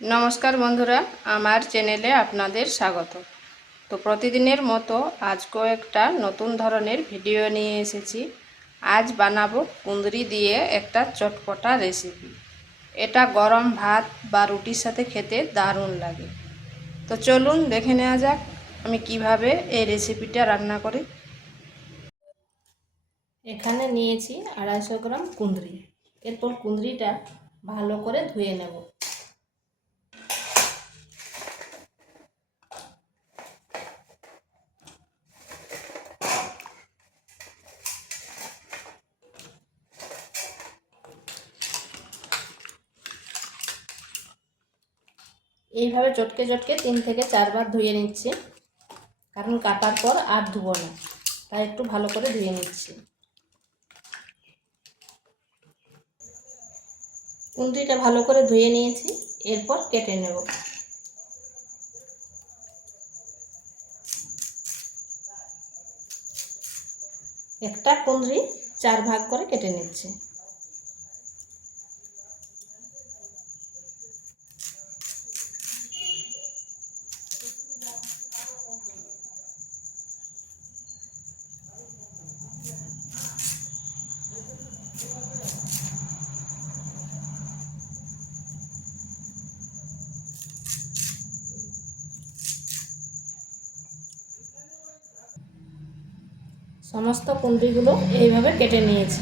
নমস্কার বন্ধুরা, আমার চ্যানেলে আপনাদের স্বাগত। তো প্রতিদিনের মতো আজ কয়েকটা নতুন ধরনের ভিডিও নিয়ে এসেছি। আজ বানাবো কুঁদরি দিয়ে একটা চটপটা রেসিপি এটা গরম ভাত বা রুটির সাথে খেতে দারুণ লাগে। তো চলুন দেখে নেওয়া যাক আমি কীভাবে এই রেসিপিটা রান্না করি। এখানে নিয়েছি আড়াইশো গ্রাম কুঁদরি। এরপর কুঁদরিটা ভালো করে ধুয়ে নেব। এইভাবে চটকে চটকে তিন থেকে চারবার ধুয়ে নিচ্ছি। কারণ কাটার পর আর ধুবো না। তাই একটু ভালো করে ধুয়ে নিচ্ছি। কুন্দ্রিটা ভালো করে ধুয়ে নিয়েছি। এরপর কেটে নেব। একটা কুন্দ্রি চার ভাগ করে কেটে নিচ্ছি। সমস্ত কুন্দ্রিগুলো এইভাবে কেটে নিয়েছি।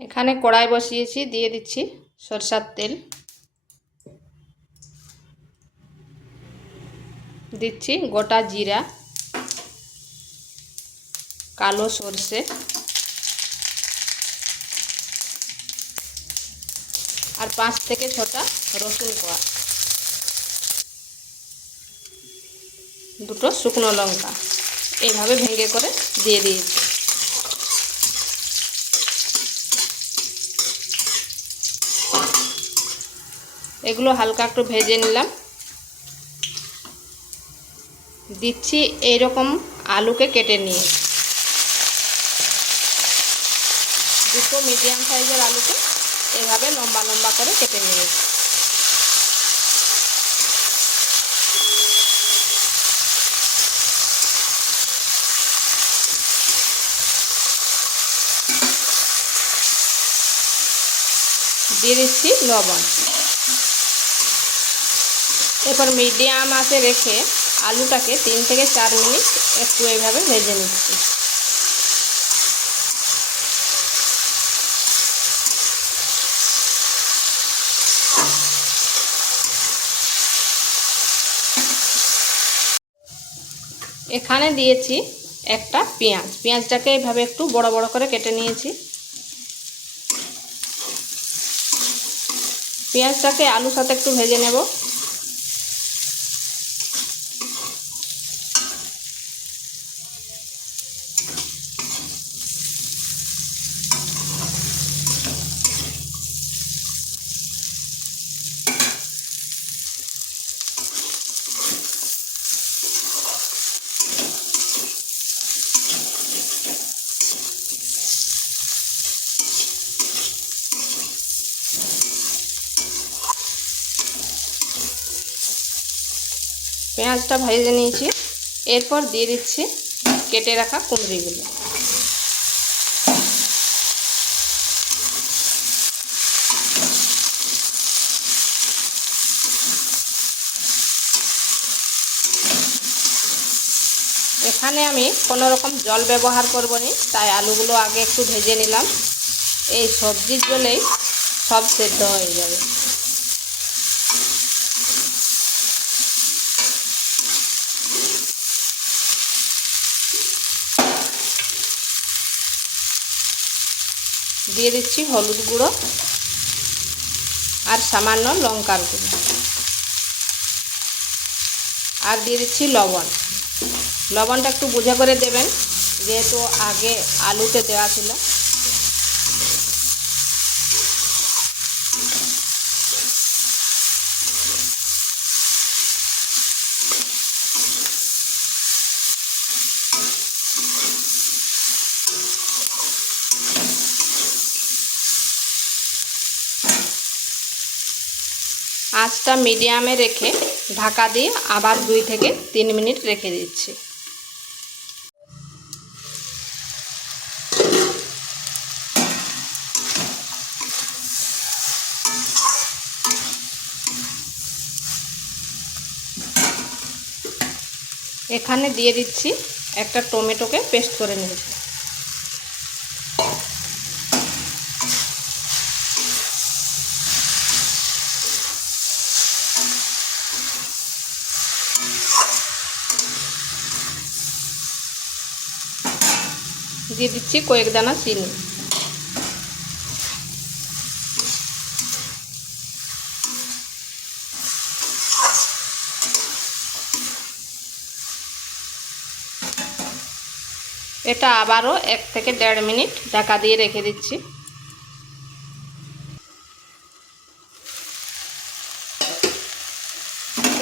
এখানে কড়াই বসিয়েছি, দিয়ে দিচ্ছি সরষার তেল। দিচ্ছি গোটা জিরা, কালো সর্ষে। আর পাঁচ থেকে ছটা রসুন কোয়া। দুটো শুকনো লঙ্কা। এইভাবে ভেঙে করে দিয়ে দিয়েছি। এগুলো হালকা একটু ভেজে নিলাম। দিচ্ছি এইরকম আলুকে কেটে নিয়ে। দুটো মিডিয়াম সাইজের আলুকে এভাবে লম্বা লম্বা করে কেটে নিয়েছি। দিয়ে দিচ্ছি লবণ। এরপর মিডিয়াম আঁচে রেখে আলুটাকে তিন থেকে চার মিনিট একটু এইভাবে ভেজে নিচ্ছি। এখানে দিয়েছি একটা পেঁয়াজ। পেঁয়াজটাকে এইভাবে একটু বড় বড় করে কেটে নিয়েছি। পেঁয়াজটাকে আলুর সাথে একটু ভেজে নেব। পেঁয়াজটা ভেজে নিয়েছি। এরপর দিয়ে দিচ্ছি কেটে রাখা কুঁদরিগুলো এখানে আমি কোনো রকম জল ব্যবহার করব নি, তাই আলুগুলো আগে একটু ভেজে নিলাম। এই সবজির জলেই সব সেদ্ধ হয়ে যাবে। দিয়ে দিচ্ছি হলুদ গুঁড়ো আর সামান্য লঙ্কার গুঁড়ো। আর দিয়ে দিচ্ছি লবণ। লবণটা একটু বুঝে করে দেবেন, যেহেতু আগে আলুতে দেওয়া ছিল। আঁচটা মিডিয়ামে রেখে ঢাকা দিয়ে আবার দুই থেকে তিন মিনিট রেখে দিচ্ছি। এখানে দিয়ে দিচ্ছি একটা টমেটোকে পেস্ট করে নিয়েছি। দিয়ে দিচ্ছি কয়েক দানা চিনি। এটা আবারও এক থেকে দেড় মিনিট ঢাকা দিয়ে রেখে দিচ্ছি।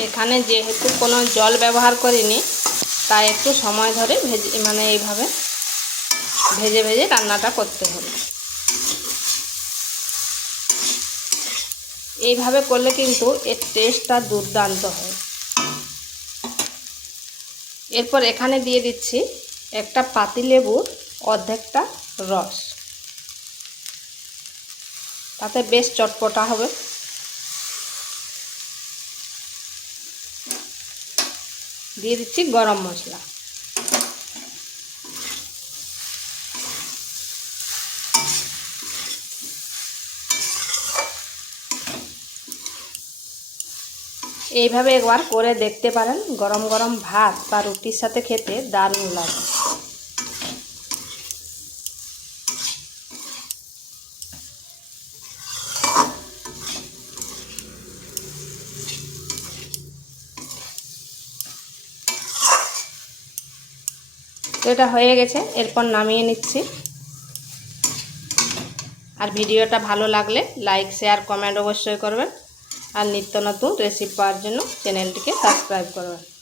এখানে যেহেতু কোনো জল ব্যবহার করিনি, তাই একটু সময় ধরে ভেজে মানে এইভাবে ভেজে ভেজে রান্নাটা করতে হবে। এইভাবে করলে কিন্তু এর টেস্টটা দুর্দান্ত হয়। এরপর এখানে দিয়ে দিচ্ছি একটা পাতিলেবুর অর্ধেকটা রস। তাতে বেশ চটপটা হবে। দিয়ে দিচ্ছি গরম মশলা। এইভাবে একবার করে দেখতে পারেন। গরম গরম ভাত বা রুটির সাথে খেতে দারুণ লাগে। এটা হয়ে গেছে, এরপর নামিয়ে নিচ্ছি। আর ভিডিওটা ভালো লাগলে লাইক, শেয়ার, কমেন্ট অবশ্যই করবেন। আর নিত্য নতুন রেসিপি পাওয়ার জন্য চ্যানেলটিকে সাবস্ক্রাইব করবেন